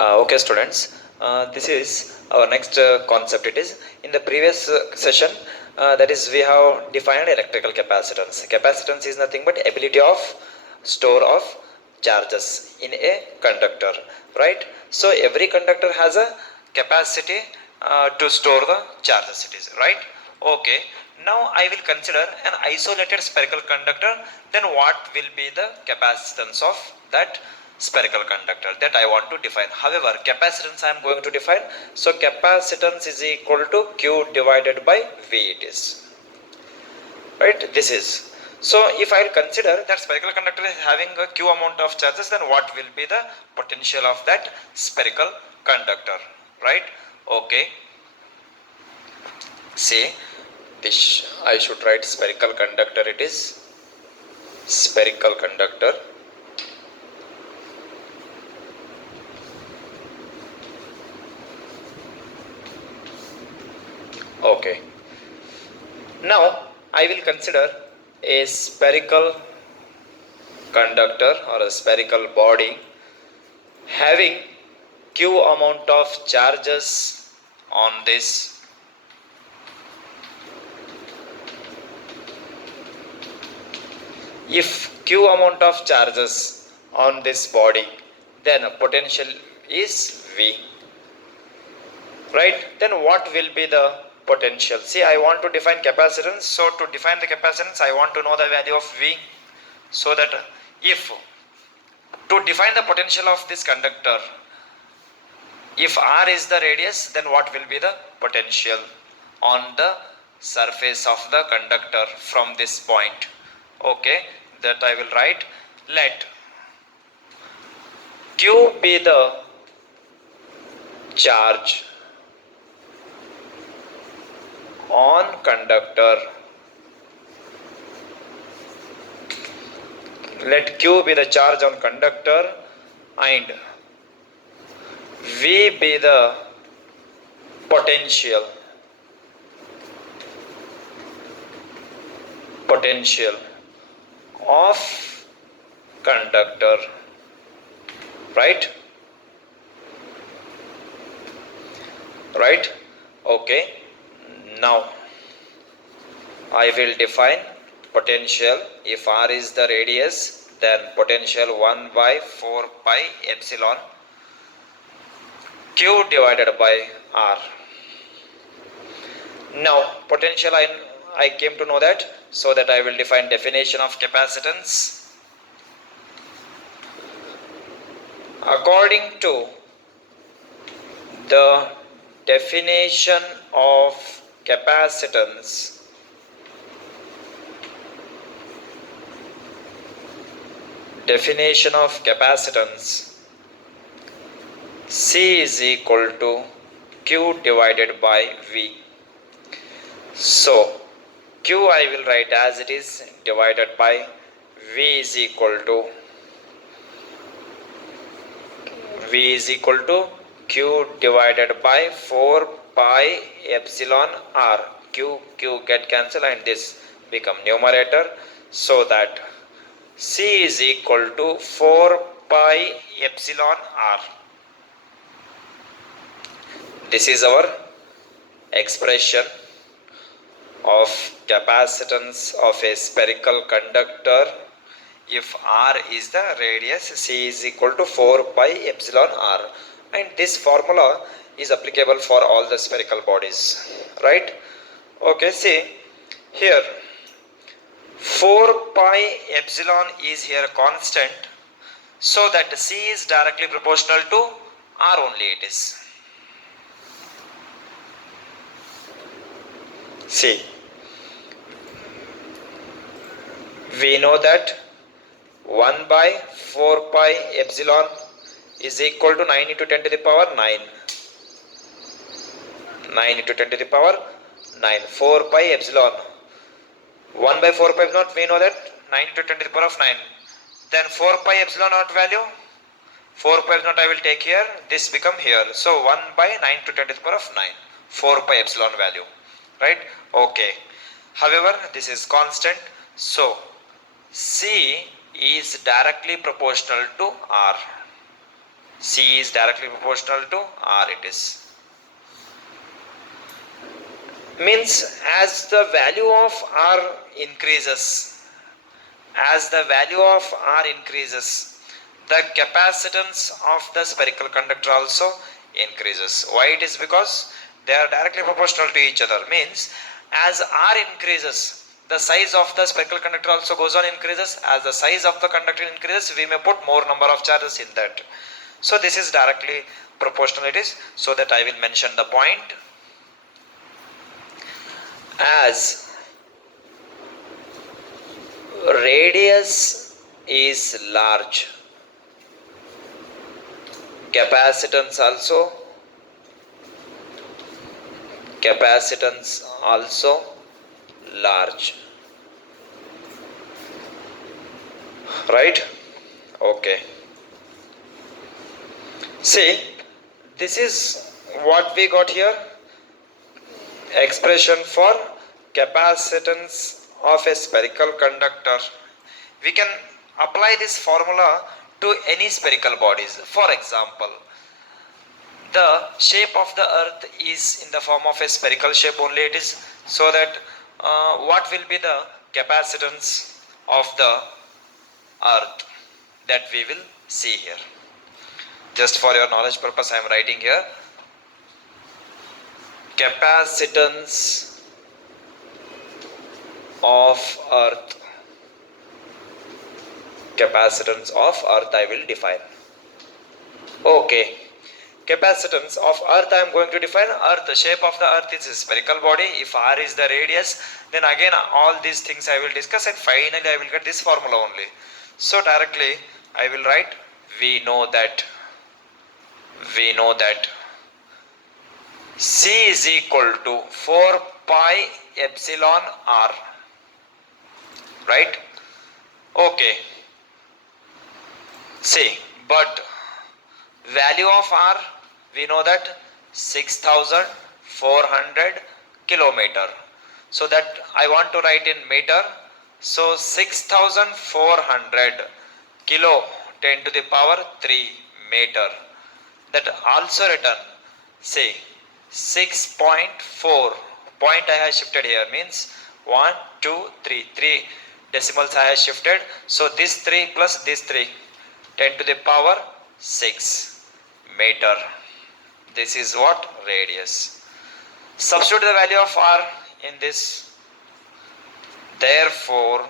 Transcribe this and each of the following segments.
Okay, students. This is our next concept. It is in the previous session. That is, we have defined electrical capacitance. Capacitance is nothing but ability of store of charges in a conductor, right? So every conductor has a capacity to store the charges. It is right. Okay. Now I will consider an isolated spherical conductor. Then what will be the capacitance of that spherical conductor that I want to define. However, capacitance I am going to define. So capacitance is equal to Q divided by V it is. Right? This is. So if I consider that spherical conductor is having a Q amount of charges, then what will be the potential of that spherical conductor? Right? Okay. See, this I should write spherical conductor. It is spherical conductor. Okay. Now I will consider a spherical conductor or a spherical body having Q amount of charges on this if Q amount of charges on this body, then potential is V, right? Then what will be the potential? See, I want to define capacitance. So to define the capacitance, I want to know the value of V, so that if to define the potential of this conductor, if R is the radius, then what will be the potential on the surface of the conductor from this point? Okay, that I will write. Let Q be the charge on conductor. Let Q be the charge on conductor and V be the potential of conductor, right? Okay. Now I will define potential. If R is the radius, then potential 1 by 4 pi epsilon Q divided by R. Now potential I came to know that, so that I will define definition of capacitance. According to the definition of capacitance, C is equal to Q divided by V. So Q I will write as it is divided by V is equal to Q divided by 4 pi epsilon R. Q get cancelled and this become numerator, so that C is equal to 4 pi epsilon R. This is our expression of capacitance of a spherical conductor. If R is the radius, C is equal to 4 pi epsilon R, and this formula is applicable for all the spherical bodies, right? Okay, see here 4 pi epsilon is here constant, so that C is directly proportional to R only it is. See, we know that 1 by 4 pi epsilon is equal to 9 into 10 to the power 9. 9 into 10 to the power 9. 4 pi epsilon. 1 by 4 pi epsilon, we know that 9 into 10 to the power of 9. Then 4 pi epsilon naught value. 4 pi epsilon naught I will take here. This become here. So 1 by 9 to 10 to the power of 9. 4 pi epsilon value. Right? Okay. However, this is constant. So C is directly proportional to R. C is directly proportional to R it is. Means as the value of R increases, as the value of R increases, the capacitance of the spherical conductor also increases. Why it is? Because they are directly proportional to each other. Means as R increases, the size of the spherical conductor also goes on increases. As the size of the conductor increases, we may put more number of charges in that. So this is directly proportional it is. So that I will mention the point. As radius is large, capacitance also large, right? Okay, see, this is what we got here, expression for capacitance of a spherical conductor. We can apply this formula to any spherical bodies. For example, the shape of the earth is in the form of a spherical shape only it is, so that what will be the capacitance of the earth, that we will see here. Just for your knowledge purpose I am writing here, capacitance of earth, capacitance of earth I will define. Okay, capacitance of earth I am going to define. Earth, the shape of the earth is a spherical body. If R is the radius, then again all these things I will discuss, and finally I will get this formula only. So directly I will write, we know that C is equal to 4 pi epsilon R, right? Okay, see, but value of R, we know that 6400 kilometer. So that I want to write in meter. So 6400 kilo 10 to the power 3 meter. That also written, say 6.4, point I have shifted here, means 1, 2, 3, 3 decimals I have shifted. So this 3 plus this 3, 10 to the power 6 meter. This is what? Radius. Substitute the value of R in this. Therefore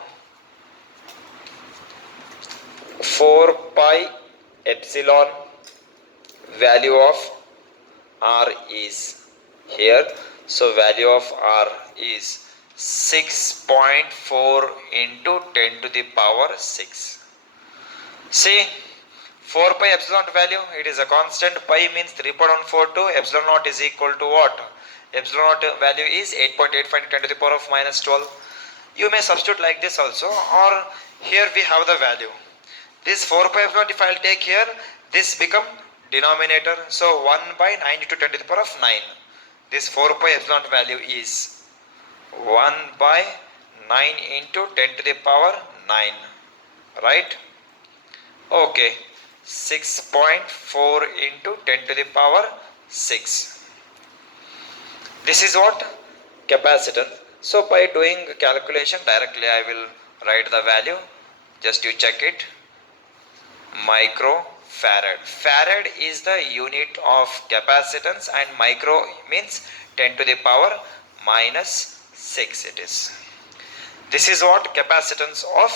4 pi epsilon, value of R is here. So value of R is 6.4 into 10 to the power 6. See, 4 pi epsilon value, it is a constant. Pi means 3.142. Epsilon naught is equal to what? Epsilon naught value is 8.85 10 to the power of minus 12. You may substitute like this also, or here we have the value. This 4 pi epsilon, if I will take here, this become denominator. So 1 by 9 into 10 to the power of 9. This 4 pi epsilon value is 1 by 9 into 10 to the power 9. Right? Okay. 6.4 into 10 to the power 6. This is what? Capacitance. So by doing calculation directly I will write the value. Just you check it. Microfarad. Farad is the unit of capacitance, and micro means 10 to the power minus 6 it is. This is what capacitance of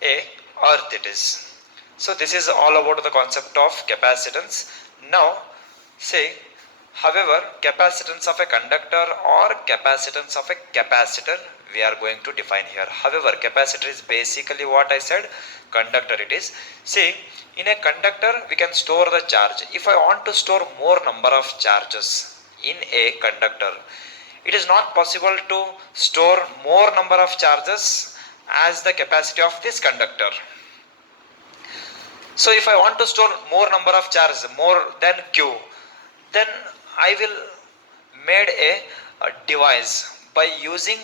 a earth it is. So this is all about the concept of capacitance. Now say, however, capacitance of a conductor or capacitance of a capacitor we are going to define here. However, capacitor is basically what I said, conductor it is. See, in a conductor we can store the charge. If I want to store more number of charges in a conductor, it is not possible to store more number of charges as the capacity of this conductor. So if I want to store more number of charges, more than Q, then I will made a device by using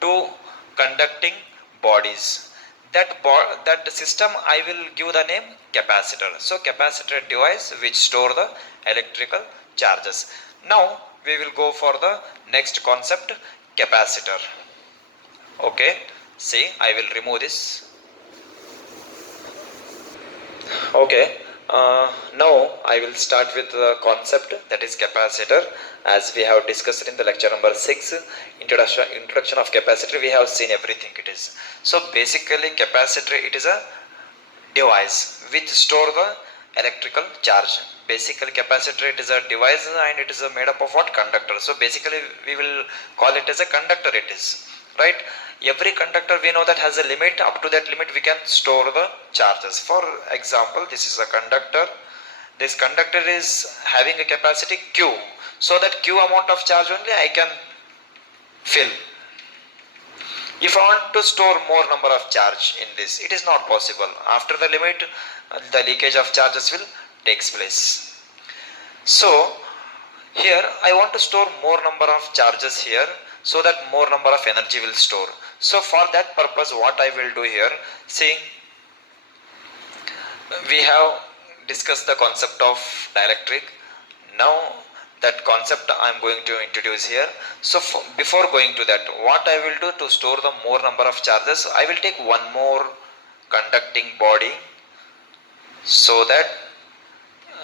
two conducting bodies. that system I will give the name capacitor. So capacitor device which store the electrical charges. Now we will go for the next concept, capacitor. Okay, see, I will remove this. Okay, now I will start with the concept, that is capacitor. As we have discussed in the lecture number 6, introduction of capacitor, we have seen everything it is. So basically capacitor, it is a device which store the electrical charge. Basically capacitor, it is a device and it is made up of what? Conductor. So basically we will call it as a conductor it is, right? Every conductor we know that has a limit. Up to that limit we can store the charges. For example, this is a conductor. This conductor is having a capacity Q. So that Q amount of charge only I can fill. If I want to store more number of charge in this, it is not possible. After the limit, the leakage of charges will takes place. So here I want to store more number of charges here, so that more number of energy will store. So for that purpose, what I will do here, see, we have discussed the concept of dielectric. Now that concept I am going to introduce here. So before going to that, what I will do to store the more number of charges, I will take one more conducting body, so that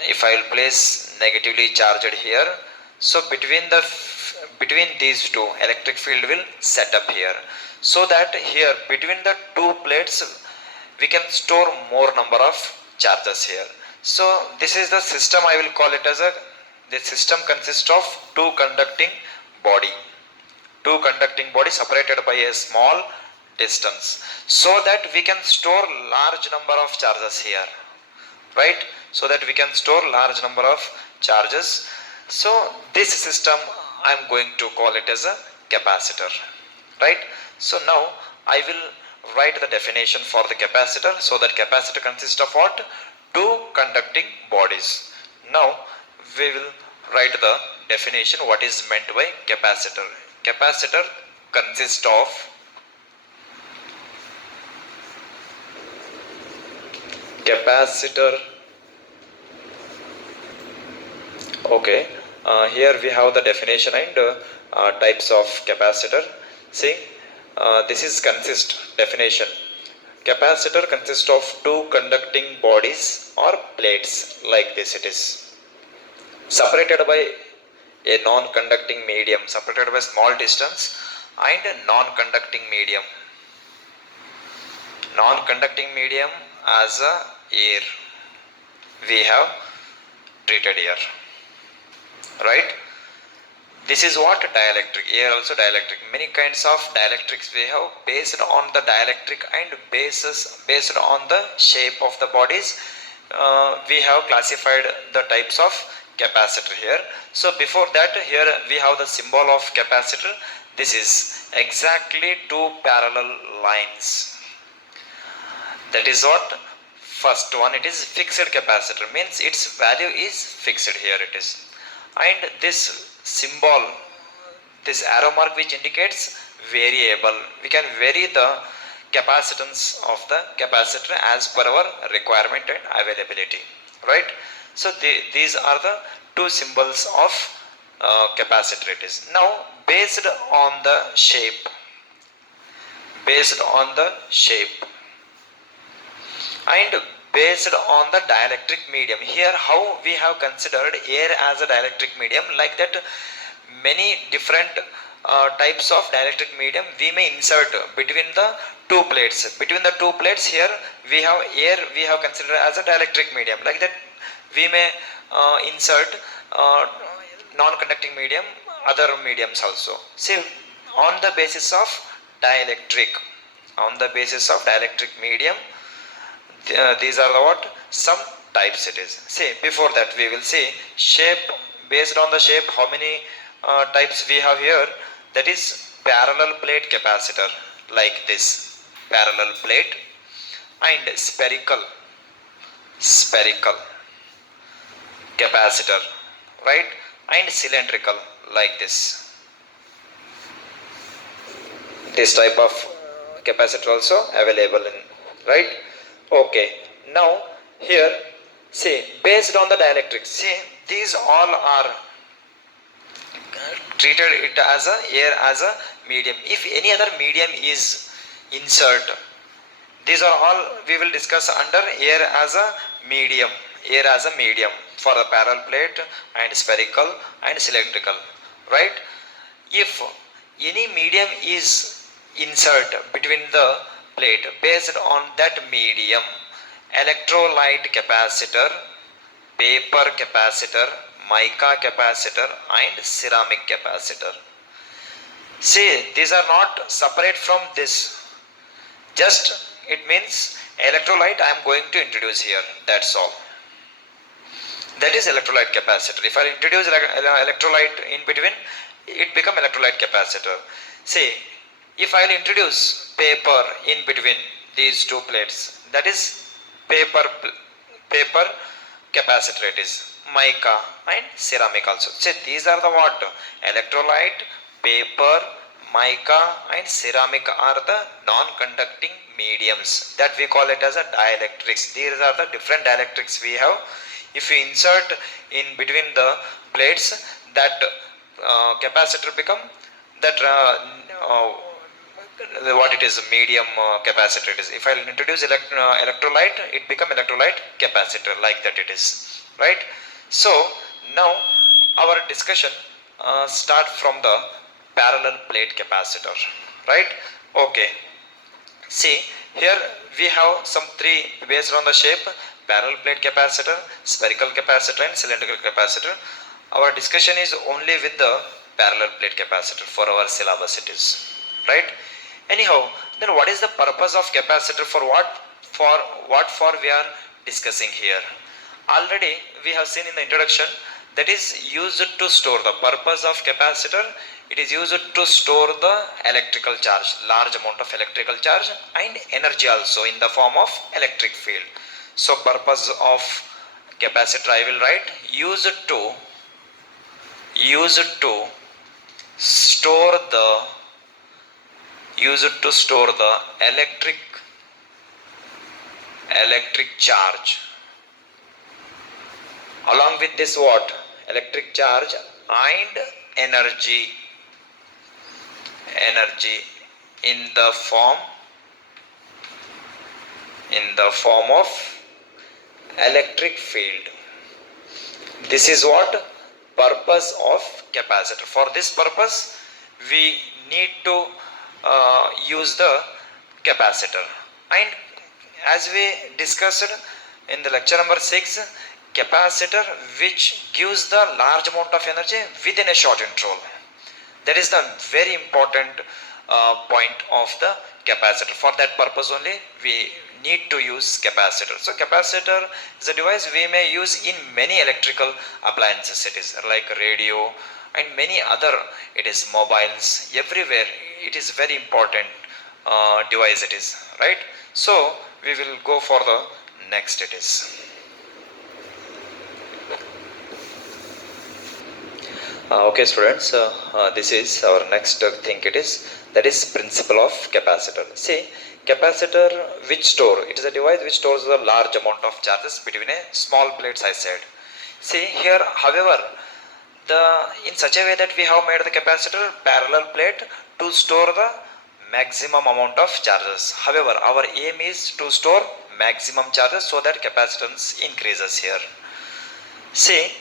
if I will place negatively charged here, so between these two, electric field will set up here, so that here between the two plates we can store more number of charges here. So this is the system, I will call it as a, this system consists of two conducting body separated by a small distance, so that we can store large number of charges here, right? So that we can store large number of charges. So this system I am going to call it as a capacitor, right? So now I will write the definition for the capacitor. So that capacitor consists of what? Two conducting bodies. Now we will write the definition, what is meant by capacitor. Capacitor consists of capacitor. Okay, here we have the definition and types of capacitor. See, this is consist definition. Capacitor consists of two conducting bodies or plates, like this it is, separated by a non-conducting medium, separated by small distance, and a non-conducting medium. Non-conducting medium as a air, we have treated here, right? This is what? Dielectric. Here also dielectric. Many kinds of dielectrics we have based on the dielectric and based on the shape of the bodies. We have classified the types of capacitor here. So before that, here we have the symbol of capacitor. This is exactly two parallel lines. That is what? First one, it is fixed capacitor, means its value is fixed, here it is. And this symbol, this arrow mark which indicates variable, we can vary the capacitance of the capacitor as per our requirement and availability, right? So these are the two symbols of capacitor it is. Now based on the shape and based on the dielectric medium, here how we have considered air as a dielectric medium, like that many different types of dielectric medium we may insert between the two plates. Between the two plates, here we have air, we have considered as a dielectric medium, like that we may insert non-conducting medium, other mediums also. See, on the basis of dielectric medium, these are the what? Some types it is. See, before that we will see shape. Based on the shape, how many types we have here? That is parallel plate capacitor, like this parallel plate, and spherical capacitor, right? And cylindrical, like this type of capacitor also available in right? Okay, now here see, based on the dielectrics, see, these all are treated it as a air as a medium. If any other medium is insert, these are all we will discuss under air as a medium. Air as a medium for the parallel plate and spherical and cylindrical, right? If any medium is insert between the plate, based on that medium, electrolyte capacitor, paper capacitor, mica capacitor and ceramic capacitor. See, these are not separate from this. Just it means electrolyte I am going to introduce here. That's all. That is electrolyte capacitor. If I introduce electrolyte in between, it become electrolyte capacitor. See, if I will introduce paper in between these two plates, that is paper capacitor it is. Mica and ceramic also. See, these are the what? Electrolyte, paper, mica and ceramic are the non-conducting mediums that we call it as a dielectrics. These are the different dielectrics we have. If we insert in between the plates, that capacitor become that what it is, medium capacitor it is. If I introduce electrolyte, it become electrolyte capacitor, like that it is, right? So now our discussion start from the parallel plate capacitor, right? Okay, see, here we have some three based on the shape: parallel plate capacitor, spherical capacitor and cylindrical capacitor. Our discussion is only with the parallel plate capacitor for our syllabus it is, right? Anyhow, then what is the purpose of capacitor? For what we are discussing here? Already we have seen in the introduction that is used to store. The purpose of capacitor, it is used to store the electrical charge, large amount of electrical charge and energy also in the form of electric field. So purpose of capacitor I will write used to store the electric charge. Along with this what? Electric charge and energy in the form of electric field. This is what? Purpose of capacitor. For this purpose we need to use the capacitor. And as we discussed in the lecture number 6, capacitor which gives the large amount of energy within a short interval. That is the very important point of the capacitor. For that purpose only we need to use capacitor. So capacitor is a device we may use in many electrical appliances. It is like radio and many other, it is mobiles, everywhere. It is very important device it is, right? So we will go for the next it is. Okay students, this is our next thing it is, that is principle of capacitor. See, capacitor which store, it is a device which stores a large amount of charges between a small plates I said. See here, however, in such a way that we have made the capacitor parallel plate to store the maximum amount of charges. However, our aim is to store maximum charges so that capacitance increases here. See,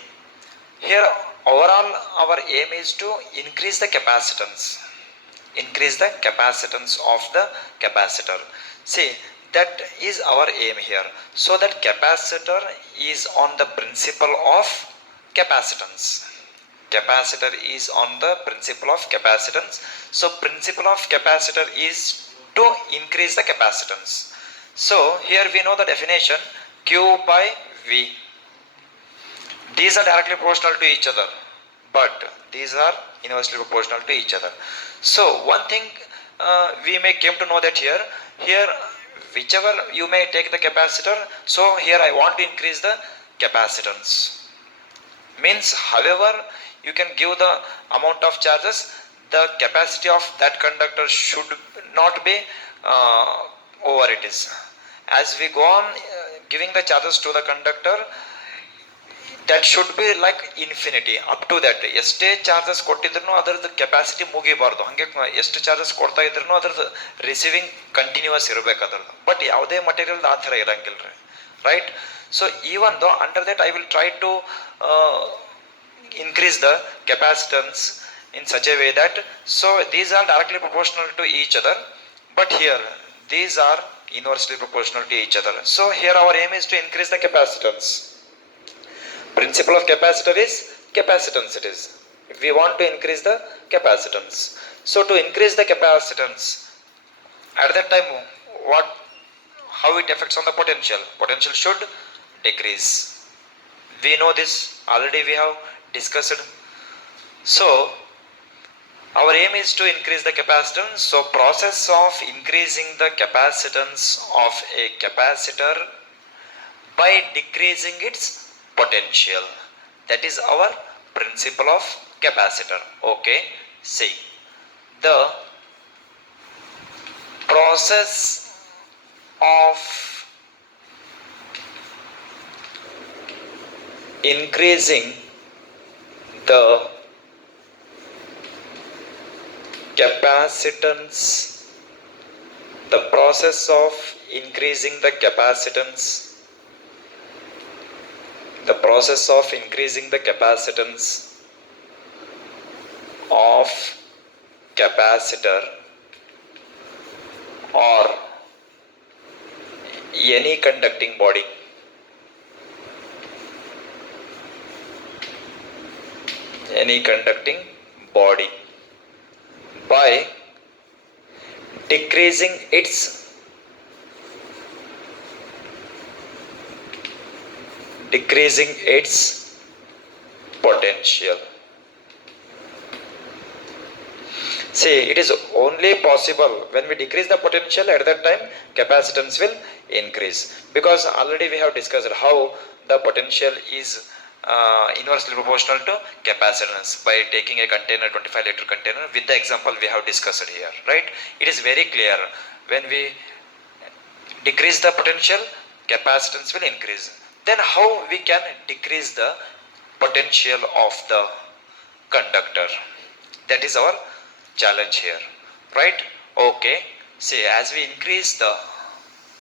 here overall our aim is to increase the capacitance of the capacitor. See, that is our aim here. So that capacitor is on the principle of capacitance. Capacitor is on the principle of capacitance. So principle of capacitor is to increase the capacitance. So here we know the definition, Q by V. These are directly proportional to each other, but these are inversely proportional to each other. So one thing we may came to know that here whichever you may take the capacitor, so here I want to increase the capacitance. Means however you can give the amount of charges, the capacity of that conductor should not be over it is. as we go on giving the charges to the conductor, that should be like infinity up to that. ಎಷ್ಟೇ charges ಕೊಟ್ಟಿದ್ರು ಅದರದ್ದು capacity ಮುಗಿಬಾರ್ದು, ಹಂಗೆ ಎಷ್ಟು charges ಕೊಡ್ತಾ ಇದ್ರು ಅದ್ರದ್ದು receiving continuous ಇರಬೇಕು ಅದ್ರದ್ದು. ಬಟ್ ಯಾವುದೇ ಮಟೀರಿಯಲ್ ಆ ಥರ ಇರಂಗಿಲ್ಲ ರೀ, right? So even though under that I will try to increase the capacitance in such a way that, so these are directly proportional to each other, but here these are inversely proportional to each other. So here our aim is to increase the capacitance. Principle of capacitor is capacitance it is. If we want to increase the capacitance, so to increase the capacitance, at that time what, how it affects on the potential should decrease. We know this already, we have discussed. So our aim is to increase the capacitance. So process of increasing the capacitance of a capacitor by decreasing its potential, that is our principle of capacitor. Okay, see, the process of increasing the capacitance, the process of increasing the capacitance, the process of increasing the capacitance of capacitor or any conducting body, any conducting body, by decreasing its potential. See, it is only possible when we decrease the potential, at that time capacitance will increase, because already we have discussed how the potential is inversely proportional to capacitance by taking a container, 25-liter container, with the example we have discussed here, right? It is very clear, when we decrease the potential, capacitance will increase. Then how we can decrease the potential of the conductor? That is our challenge here, right? Okay, see, as we increase the